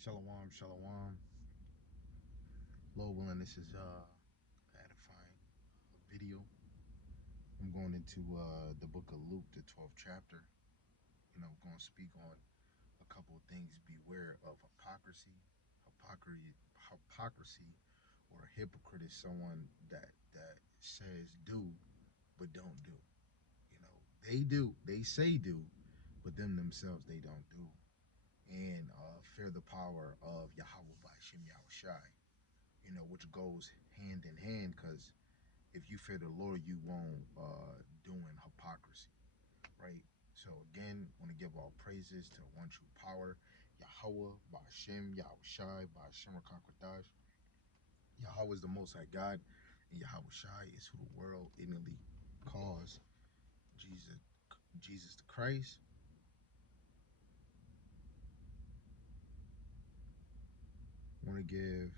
Shalom, shalom. Lord willing, this is edifying video. I'm going into the book of Luke, the 12th chapter. Going to speak on a couple of things. Beware of hypocrisy, or a hypocrite is someone that says do but don't do. They do, they say do, but themselves they don't do. And fear the power of Yahawah Wa Yahawashi, which goes hand in hand, because if you fear the Lord, you won't doing hypocrisy, right? So again, I want to give all praises to one true power, Yahawah, Ba'ashem, Yahawashi, Ba'ashem Rakakwadash. Yahawah is the Most High God, and Yahawashi is who the world ignorantly calls Jesus the Christ. I want to give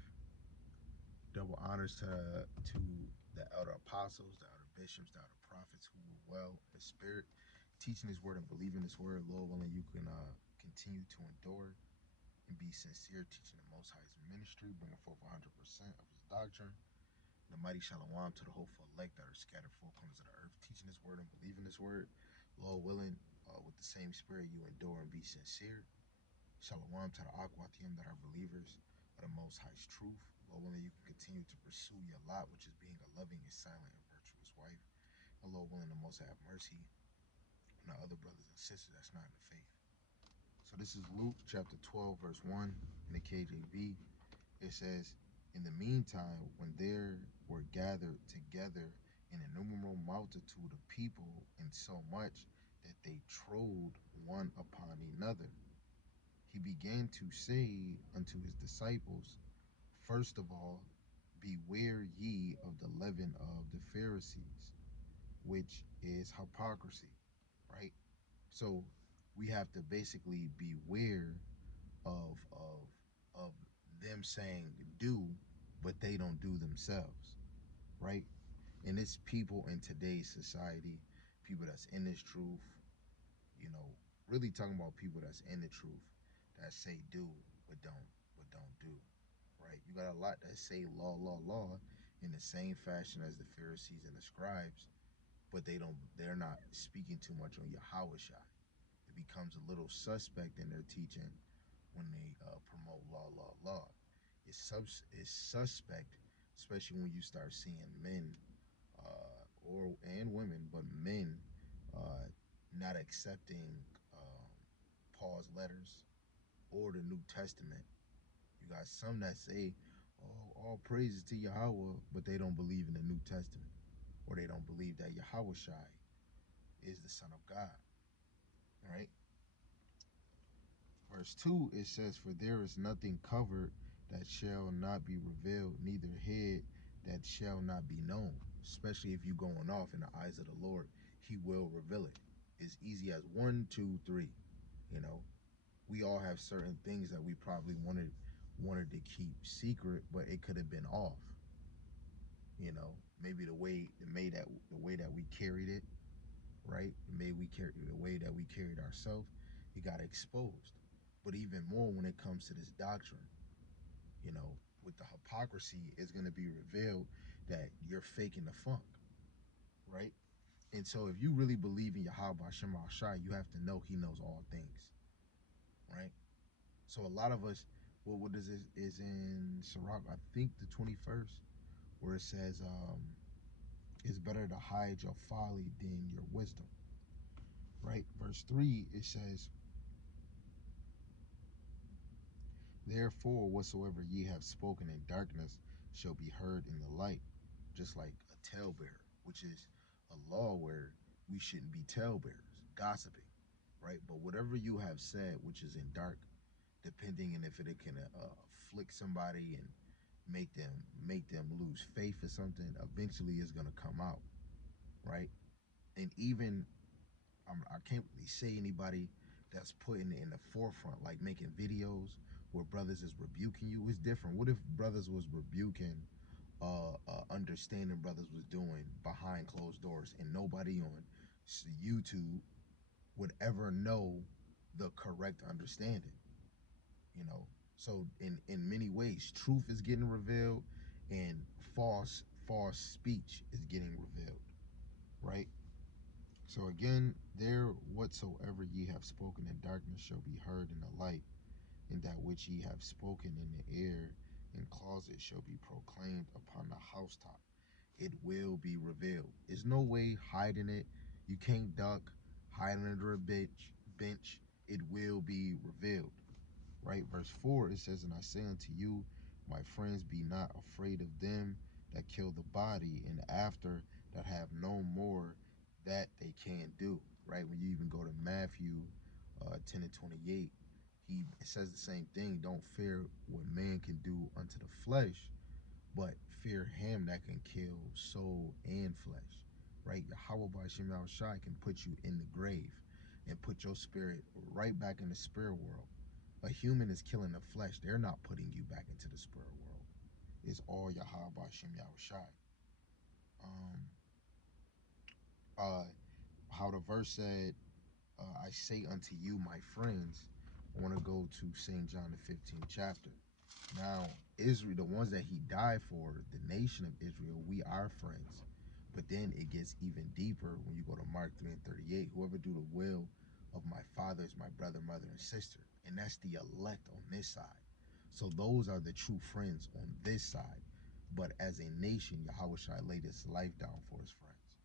double honors to the elder apostles, the elder bishops, the elder prophets who were well in the spirit, teaching his word and believing his word. Lord willing, you can continue to endure and be sincere, teaching the Most High's ministry, bringing forth 100% of his doctrine. The mighty shalom to the hopeful elect that are scattered four corners of the earth, teaching his word and believing his word. Lord willing, with the same spirit, you endure and be sincere. Shalom to the Aquatium that are believers of the Most High's truth. Lord willing, you can continue to pursue your lot, which is being a loving and silent and virtuous wife. And Lord willing, the Most High have mercy on our other brothers and sisters that's not in the faith. So this is Luke chapter 12, verse 1 in the KJV. It says, in the meantime, when there were gathered together an innumerable multitude of people, and so much that they trode one upon another, he began to say unto his disciples, first of all, beware ye of the leaven of the Pharisees, which is hypocrisy, right? So we have to basically beware of them saying do, but they don't do themselves, right? And it's people in today's society, people that's in this truth, really talking about people that's in the truth that say do but don't do, right? You got a lot that say law in the same fashion as the Pharisees and the scribes, but they're not speaking too much on Yahawashi. It becomes a little suspect in their teaching when they promote law. It's suspect, especially when you start seeing men and women, but men uh, not accepting Paul's letters or the New Testament. You got some that say, "Oh, all praises to Yahweh," but they don't believe in the New Testament, or they don't believe that Yahawashi is the Son of God. Right? Verse 2, it says, for there is nothing covered that shall not be revealed, neither hid that shall not be known. Especially if you're going off in the eyes of the Lord, he will reveal it. As easy as 1, 2, 3. We all have certain things that we probably wanted to keep secret, but it could have been off. Maybe the way that we carried it, right? The way that we carried ourselves, it got exposed. But even more when it comes to this doctrine, with the hypocrisy, it's going to be revealed that you're faking the funk, right? And so if you really believe in Yahweh Shema Shai, you have to know he knows all things, right? So a lot of us, what is this is in Sirach, I think the 21st, where it says, it's better to hide your folly than your wisdom, right? Verse 3, it says, therefore, whatsoever ye have spoken in darkness shall be heard in the light, just like a talebearer, which is a law where we shouldn't be talebearers, gossiping, right? But whatever you have said, which is in dark, depending on if it can afflict somebody and make them lose faith or something, eventually it's gonna come out, right? And even I can't really say anybody that's putting it in the forefront, like making videos where brothers is rebuking you. It's different. What if brothers was rebuking understanding brothers was doing behind closed doors, and nobody on YouTube would ever know the correct understanding? So in many ways, truth is getting revealed, and false speech is getting revealed, right? So again, there whatsoever ye have spoken in darkness shall be heard in the light, and that which ye have spoken in the air in closet shall be proclaimed upon the housetop. It will be revealed. There's no way hiding it. You can't duck, hiding under a bench. It will be revealed. Right? Verse 4, it says, and I say unto you, my friends, be not afraid of them that kill the body, and after that have no more that they can do. Right? When you even go to Matthew 10 and 28, it says the same thing. Don't fear what man can do unto the flesh, but fear him that can kill soul and flesh. Right? Yahawah Wa Yahawashi can put you in the grave and put your spirit right back in the spirit world. A human is killing the flesh. They're not putting you back into the spirit world. It's all Yahawah Wa Yahawashi. Um, uh, how the verse said, I say unto you, my friends, I want to go to St. John the 15th chapter. Now, Israel, the ones that he died for, the nation of Israel, we are friends. But then it gets even deeper when you go to Mark 3 and 38. Whoever do the will of my father is my brother, mother, and sister. And that's the elect on this side. So those are the true friends on this side. But as a nation, Yahweh shall lay his life down for his friends.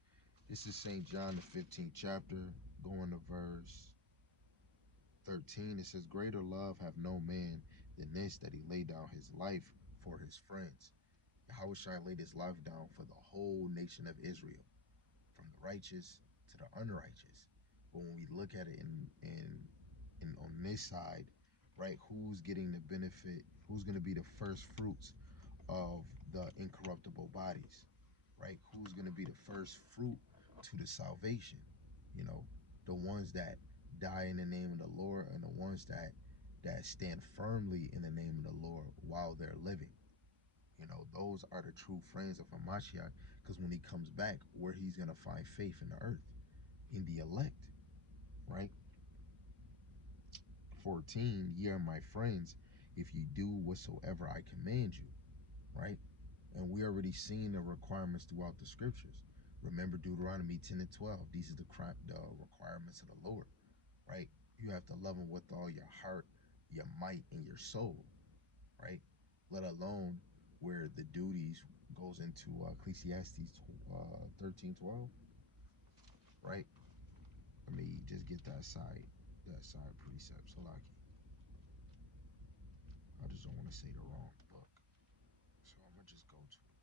This is St. John, the 15th chapter, going to verse 13. It says, greater love have no man than this, that he lay down his life for his friends. Yahawashi laid his life down for the whole nation of Israel, from the righteous to the unrighteous. But when we look at it in on this side, right, who's getting the benefit? Who's going to be the first fruits of the incorruptible bodies, right? Who's going to be the first fruit to the salvation? You know, the ones that die in the name of the Lord, and the ones that stand firmly in the name of the Lord while they're living. You know, those are the true friends of Hamashiach, because when he comes back, where he's going to find faith in the earth, in the elect, right? 14, ye are my friends if you do whatsoever I command you, right? And we already seen the requirements throughout the scriptures. Remember Deuteronomy 10 and 12. These are the requirements of the Lord, right? You have to love him with all your heart, your might, and your soul, right? Let alone where the duties goes into Ecclesiastes 13:12, right? Let me just get that side precept. So like, I just don't want to say the wrong book. So I'm gonna just go to it.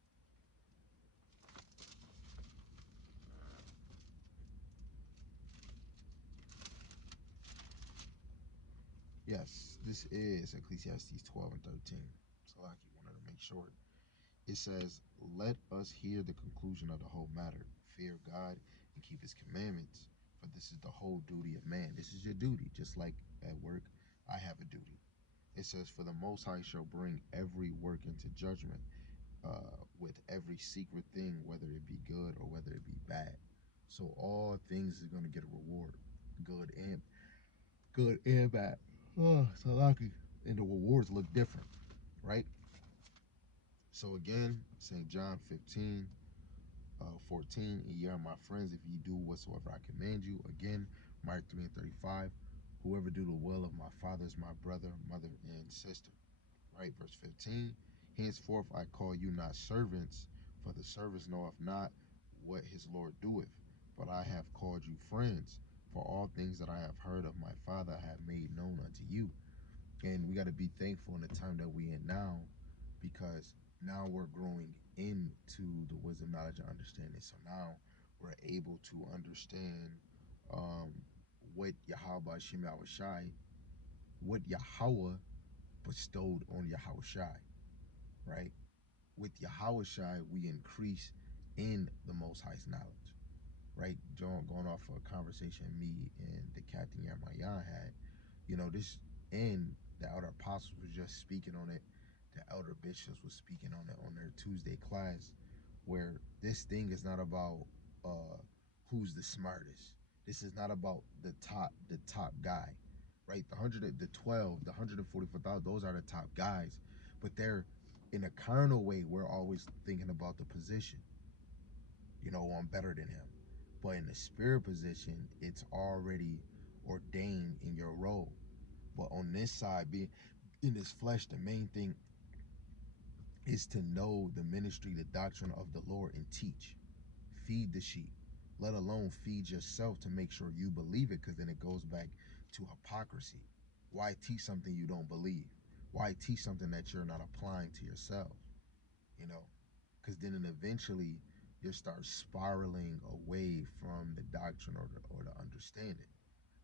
Yes, this is Ecclesiastes 12 and 13. So like, you wanted to make sure. It says, let us hear the conclusion of the whole matter. Fear God and keep his commandments, for this is the whole duty of man. This is your duty, just like at work, I have a duty. It says, for the Most High shall bring every work into judgment, with every secret thing, whether it be good or whether it be bad. So all things is going to get a reward, good and bad. Oh, so lucky. And the rewards look different, right? So again, St. John 15, 14, and ye are my friends if ye do whatsoever I command you. Again, Mark 3 and 35, whoever do the will of my father is my brother, mother, and sister. Right, verse 15, henceforth I call you not servants, for the servant knoweth not what his Lord doeth, but I have called you friends, for all things that I have heard of my Father I have made known unto you. And we got to be thankful in the time that we in now, because now we're growing into the wisdom, knowledge, and understanding. So now we're able to understand um, what Yahawah Yahawashi, what Yahawah bestowed on Yahawashi, right? With Yahawashi, we increase in the Most High's knowledge, right? Going off of a conversation me and the Captain Yamayan had, you know, this, and the elder apostles was just speaking on it. The elder bishops was speaking on it on their Tuesday class, where this thing is not about who's the smartest. This is not about the top guy. right? The 12, the 144,000, those are the top guys. But they're, in a carnal way, we're always thinking about the position. I'm better than him. But in the spirit position, it's already ordained in your role. But on this side, being in this flesh, the main thing is to know the ministry, the doctrine of the Lord, and teach. Feed the sheep, let alone feed yourself to make sure you believe it, because then it goes back to hypocrisy. Why teach something you don't believe? Why teach something that you're not applying to yourself? You know, because then eventually you'll start spiraling away from the doctrine or the understanding,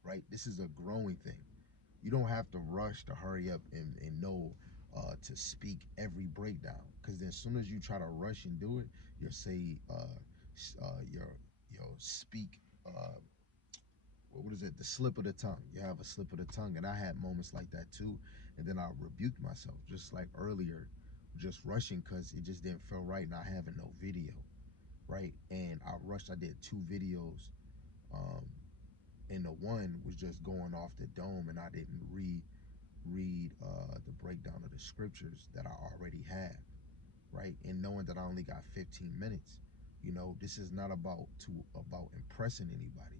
right? This is a growing thing. You don't have to rush to hurry up and know to speak every breakdown, because then as soon as you try to rush and do it, you'll say you'll speak what is it, the slip of the tongue. You have a slip of the tongue, and I had moments like that too, and then I rebuked myself, just like earlier, just rushing because it just didn't feel right, not having no video, right? And I rushed. I did 2 videos, um, and the one was just going off the dome, and I didn't read the breakdown of the scriptures that I already have, right? And knowing that I only got 15 minutes, this is not about impressing anybody.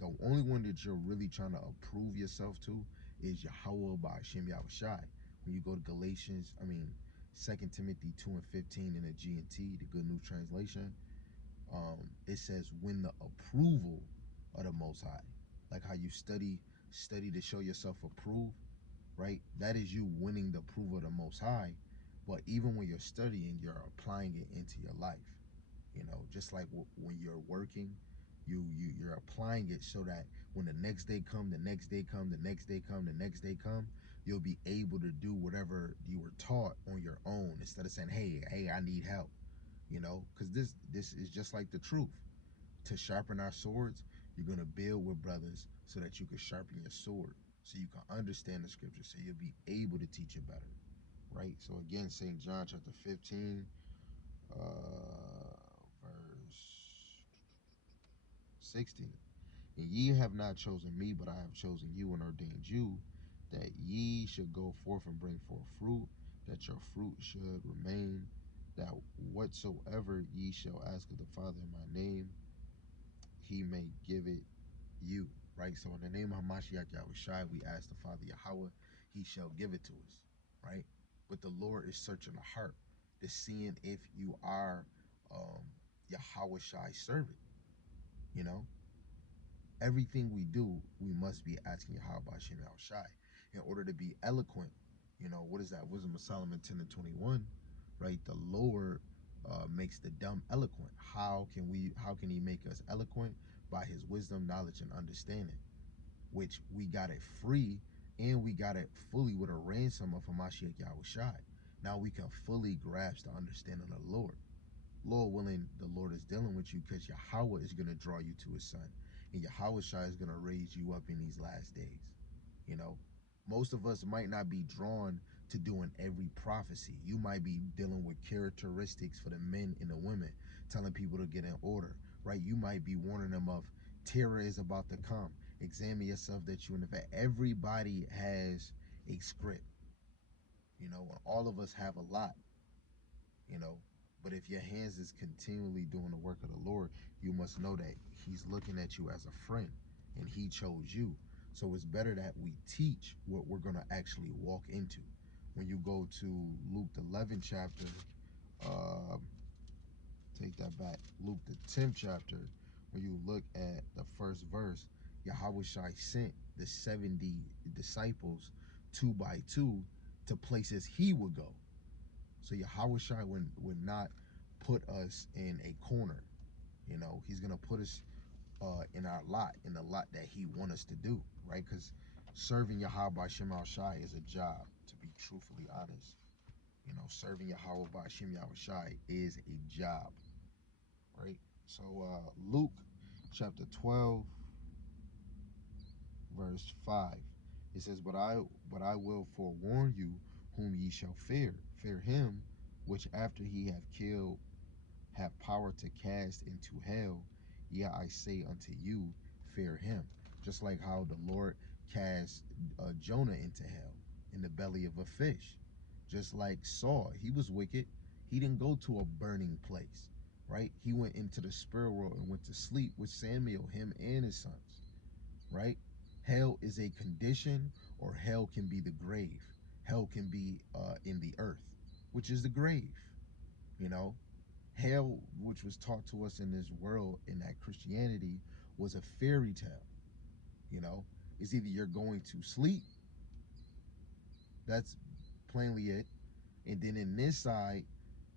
The only one that you're really trying to approve yourself to is Yahawah Wa Yahawashi. When you go to Second Timothy 2:15 in the G&T, the Good News Translation, it says, "When the approval of the Most High," like how you study to show yourself approved, right? That is you winning the approval of the Most High. But even when you're studying, you're applying it into your life. Just like when you're working, you're applying it so that when the next day come, the next day come, the next day come, the next day come, you'll be able to do whatever you were taught on your own, instead of saying, hey, I need help. Because this is just like the truth. To sharpen our swords, you're going to build with brothers so that you can sharpen your sword, so you can understand the scripture, so you'll be able to teach it better, right? So again, St. John chapter 15, verse 16. "And ye have not chosen me, but I have chosen you and ordained you, that ye should go forth and bring forth fruit, that your fruit should remain, that whatsoever ye shall ask of the Father in my name, he may give it you." Right? So in the name of Hamashiach Yahawashi, we ask the Father Yahweh, he shall give it to us. Right? But the Lord is searching the heart, to seeing if you are Yahawashi's servant. You know? Everything we do, we must be asking Yahweh Shem Yahawashi in order to be eloquent. What is that? Wisdom of Solomon 10 and 21, right? The Lord makes the dumb eloquent. How can he make us eloquent? By his wisdom, knowledge, and understanding, which we got it free, and we got it fully with a ransom of Hamashiach Yahawashi. Now we can fully grasp the understanding of the Lord. Lord willing, the Lord is dealing with you, because Yahweh is going to draw you to his son. And Yahweh Shai is going to raise you up in these last days. You know, most of us might not be drawn to doing every prophecy. You might be dealing with characteristics for the men and the women, telling people to get in order, right? You might be warning them of terror is about to come. Examine yourself that you in the fact. Everybody has a script, and all of us have a lot, you know. But if your hands is continually doing the work of the Lord, you must know that he's looking at you as a friend, and he chose you. So it's better that we teach what we're going to actually walk into. When you go to Luke the 11th chapter, um, take that back, Luke the 10th chapter, when you look at the first verse, Yahweh Shai sent the 70 disciples 2 by 2 to places he would go. So Yahweh Shai would not put us in a corner. He's gonna put us in the lot that he wants us to do, right? Because serving Yahweh by Shem Shai is a job, to be truthfully honest. Serving Yahweh by Shem Shai is a job, right? So Luke chapter 12, verse 5. It says, But I will forewarn you whom ye shall fear. Fear him which after he have killed have power to cast into hell. Yeah, I say unto you, fear him. Just like how the Lord cast Jonah into hell in the belly of a fish. Just like Saul, he was wicked. He didn't go to a burning place, right? He went into the spirit world and went to sleep with Samuel, him and his sons, right? Hell is a condition, or hell can be the grave. Hell can be in the earth, which is the grave, you know? Hell, which was taught to us in this world, in that Christianity, was a fairy tale, you know? It's either you're going to sleep, that's plainly it, and then in this side,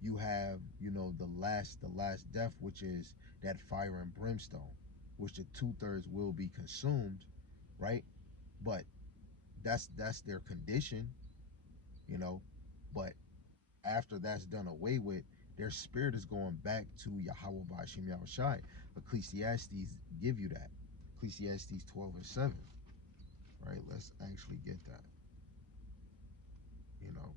you have, the last death, which is that fire and brimstone, which the 2/3 will be consumed, right? But that's their condition, you know. But after that's done away with, their spirit is going back to Yahawah Wa Yahawashi. Ecclesiastes give you that. Ecclesiastes 12:7. Right? Let's actually get that. You know.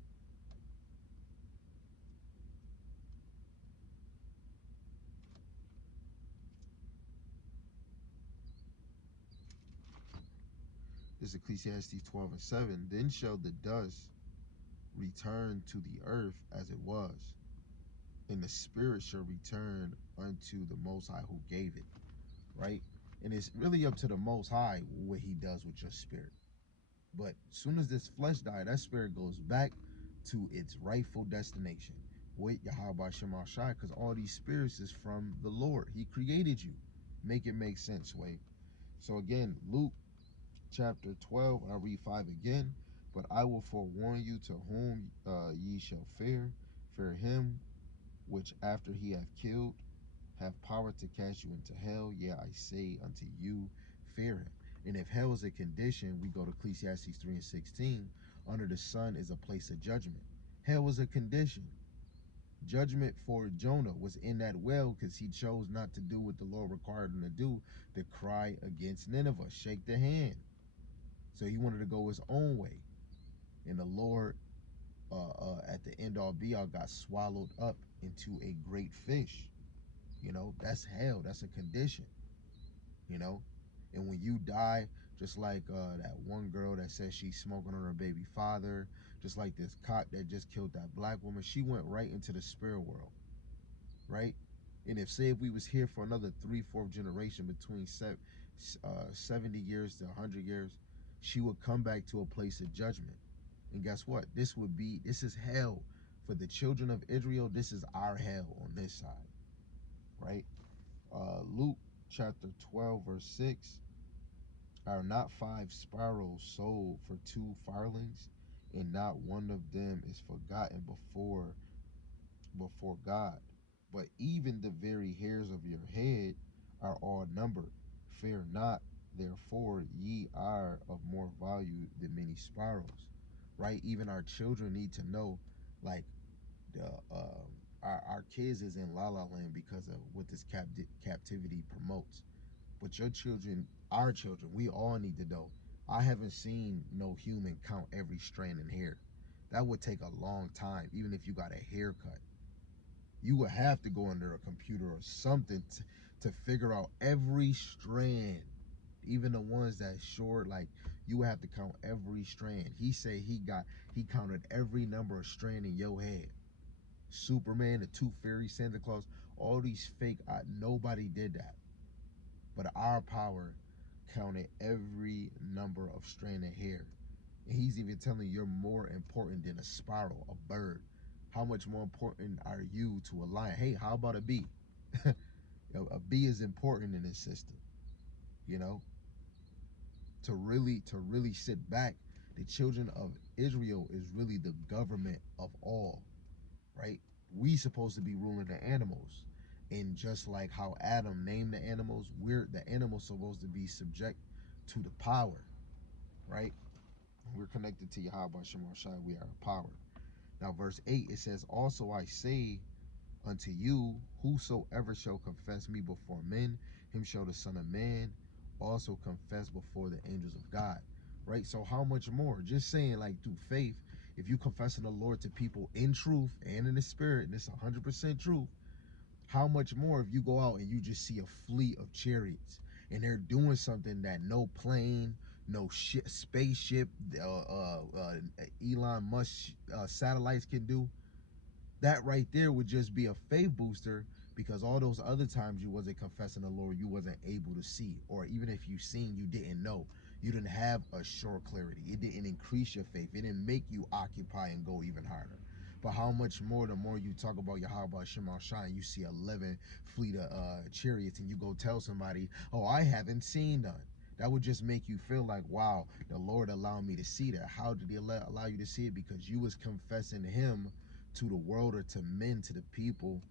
This is Ecclesiastes 12:7. Then shall the dust return to the earth as it was, and the spirit shall return unto the Most High who gave it. Right? And it's really up to the Most High what He does with your spirit. But as soon as this flesh dies, that spirit goes back to its rightful destination with Yahawah Shemashai, because all these spirits is from the Lord. He created you. Make it make sense, Wade. So again, Luke chapter 12, I'll read 5 again. But I will forewarn you to whom ye shall fear. Fear him which after he hath killed have power to cast you into hell. Yeah, I say unto you, fear him. And if hell is a condition, we go to Ecclesiastes 3:16. Under the sun is a place of judgment. Hell is a condition. Judgment for Jonah was in that well because he chose not to do what the Lord required him to do, to cry against Nineveh, shake the hand. So he wanted to go his own way. And the Lord, at the end all be all, got swallowed up into a great fish. That's hell. That's a condition. you know. And when you die, just like that one girl that says she's smoking on her baby father, just like this cop that just killed that black woman, she went right into the spirit world, right? And if we was here for another three, fourth generation, between 70 years to 100 years, she would come back to a place of judgment. And guess what? This is hell for the children of Israel. This is our hell on this side, right? Luke chapter 12, verse 6. Are not 5 sparrows sold for 2 farthings, and not one of them is forgotten before God? But even the very hairs of your head are all numbered. Fear not, therefore ye are of more value than many sparrows. Right? Even our children need to know, like, the our kids is in la la land because of what this captivity promotes. But your children, our children, we all need to know. I haven't seen no human count every strand in hair. That would take a long time, even if you got a haircut. You would have to go under a computer or something to figure out every strand, even the ones that's short. Like, you would have to count every strand. He said he counted every number of strand in your head. Superman, the Tooth Fairy, Santa Claus, all these fake. Nobody did that. But our power counted every number of strand of hair. And he's even telling you you're more important than a sparrow, a bird. How much more important are you to a lion? Hey, how about a bee? A bee is important in this system, you know? To really sit back, the children of Israel is really the government of all, right? We supposed to be ruling the animals. And just like how Adam named the animals, we're the animals supposed to be subject to the power, right? We're connected to Yahawah Shemashai, we are a power. Now, verse 8, it says, also I say unto you, whosoever shall confess me before men, him shall the Son of Man also confess before the angels of God. Right? So how much more? Just saying, like, through faith, if you confessing the Lord to people in truth and in the spirit, and it's 100% truth, how much more if you go out and you just see a fleet of chariots and they're doing something that no plane, no spaceship, Elon Musk satellites can do. That right there would just be a faith booster, because all those other times you wasn't confessing the Lord, you wasn't able to see, or even if you seen, you didn't know. You didn't have a sure clarity. It didn't increase your faith. It didn't make you occupy and go even harder. But how much more, the more you talk about Yahawah Shai, you see 11 fleet of chariots, and you go tell somebody, oh, I haven't seen none. That would just make you feel like, wow, the Lord allowed me to see that. How did he allow you to see it? Because you was confessing him to the world, or to men, to the people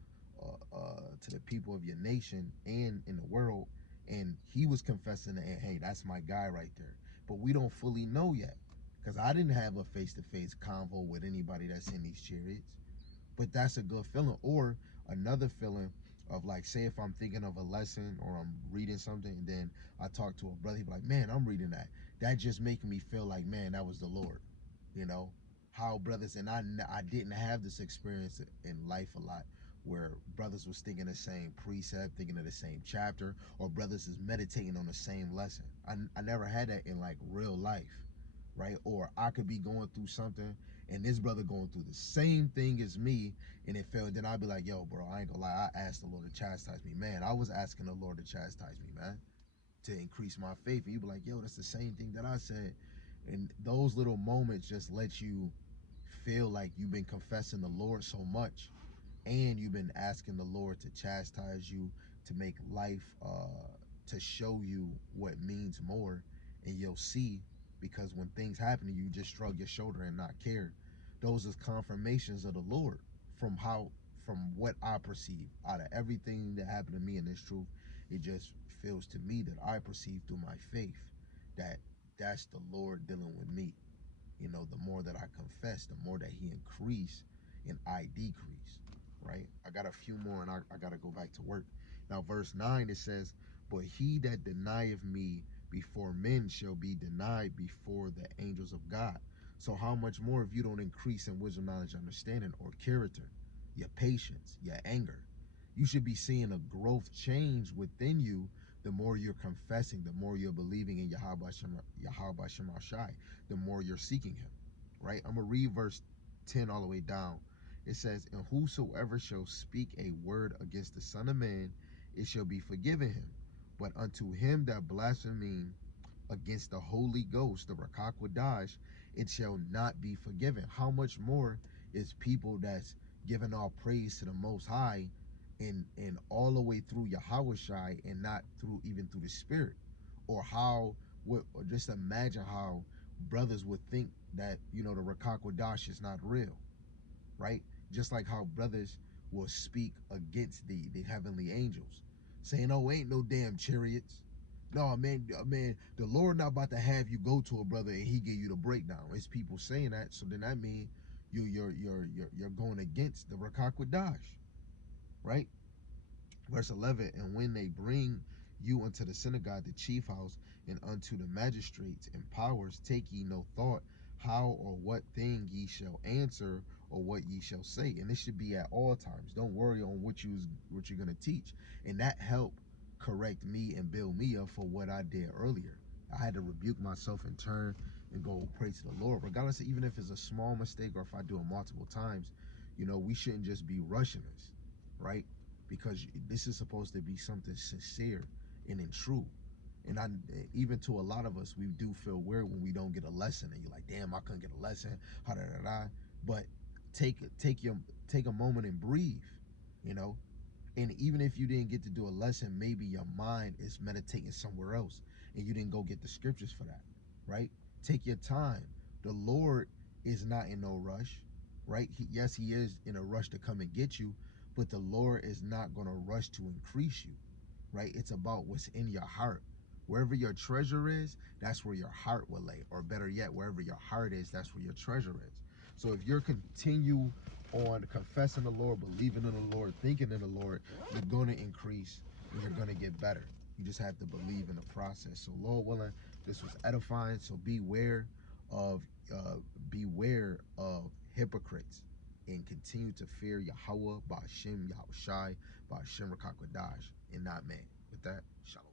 of your nation and in the world, and he was confessing that, hey, that's my guy right there. But we don't fully know yet, because I didn't have a face-to-face convo with anybody that's in these chariots. But that's a good feeling. Or another feeling of, like, say if I'm thinking of a lesson or I'm reading something, and then I talk to a brother, he be like, man, I'm reading that just making me feel like, man, that was the Lord. You know how brothers, and I didn't have this experience in life a lot, where brothers was thinking the same precept, thinking of the same chapter, or brothers is meditating on the same lesson. I never had that in like real life, right? Or I could be going through something, and this brother going through the same thing as me, and it failed. Then I'd be like, yo, bro, I ain't gonna lie, I asked the Lord to chastise me. Man, I was asking the Lord to chastise me, man, to increase my faith. And you'd be like, yo, that's the same thing that I said. And those little moments just let you feel like you've been confessing the Lord so much, and you've been asking the Lord to chastise you, to make life, to show you what means more, and you'll see. Because when things happen to you, you just shrug your shoulder and not care. Those are confirmations of the Lord, from from what I perceive out of everything that happened to me in this truth. It just feels to me that I perceive through my faith that that's the Lord dealing with me. The more that I confess, the more that he increase and I decrease, right? I got a few more, and I got to go back to work. Now, verse 9, it says, but he that denieth me before men shall be denied before the angels of God. So how much more if you don't increase in wisdom, knowledge, understanding, or character, your patience, your anger? You should be seeing a growth change within you the more you're confessing, the more you're believing in Yahawah Shai, the more you're seeking him, right? I'm going to read verse 10 all the way down. It says, and whosoever shall speak a word against the Son of Man, it shall be forgiven him. But unto him that blaspheme against the Holy Ghost, the Rakakwadash, it shall not be forgiven. How much more is people that's giving all praise to the Most High, and all the way through Yahawah Shai, and not through even through the Spirit? Or or just imagine how brothers would think that, the Rakakwadash is not real, right? Just like how brothers will speak against the heavenly angels, saying, "Oh, ain't no damn chariots." No, man, the Lord not about to have you go to a brother and he give you the breakdown. It's people saying that, so then that means you're going against the Rakakwadash, right? Verse 11, and when they bring you unto the synagogue, the chief house, and unto the magistrates and powers, take ye no thought how or what thing ye shall answer, or what ye shall say. And this should be at all times. Don't worry on what you're gonna teach. And that helped correct me and build me up for what I did earlier. I had to rebuke myself and turn and go pray to the Lord, regardless of, even if it's a small mistake or if I do it multiple times. We shouldn't just be rushing this, right? Because this is supposed to be something sincere and in true. And even to a lot of us, we do feel weird when we don't get a lesson, and you're like, damn, I couldn't get a lesson. Da da da. But take a moment and breathe, you know. And even if you didn't get to do a lesson, maybe your mind is meditating somewhere else, and you didn't go get the scriptures for that, right? Take your time. The Lord is not in no rush, right? Yes, he is in a rush to come and get you, but the Lord is not going to rush to increase you, right? It's about what's in your heart. Wherever your treasure is, that's where your heart will lay. Or better yet, wherever your heart is, that's where your treasure is. So if you're continue on confessing the Lord, believing in the Lord, thinking in the Lord, you're going to increase and you're going to get better. You just have to believe in the process. So Lord willing, this was edifying. So of beware of hypocrites, and continue to fear Yahawah, Ba'ashem, Yahawashi, Ba'ashem Rakakwadash, and not man. With that, shalom.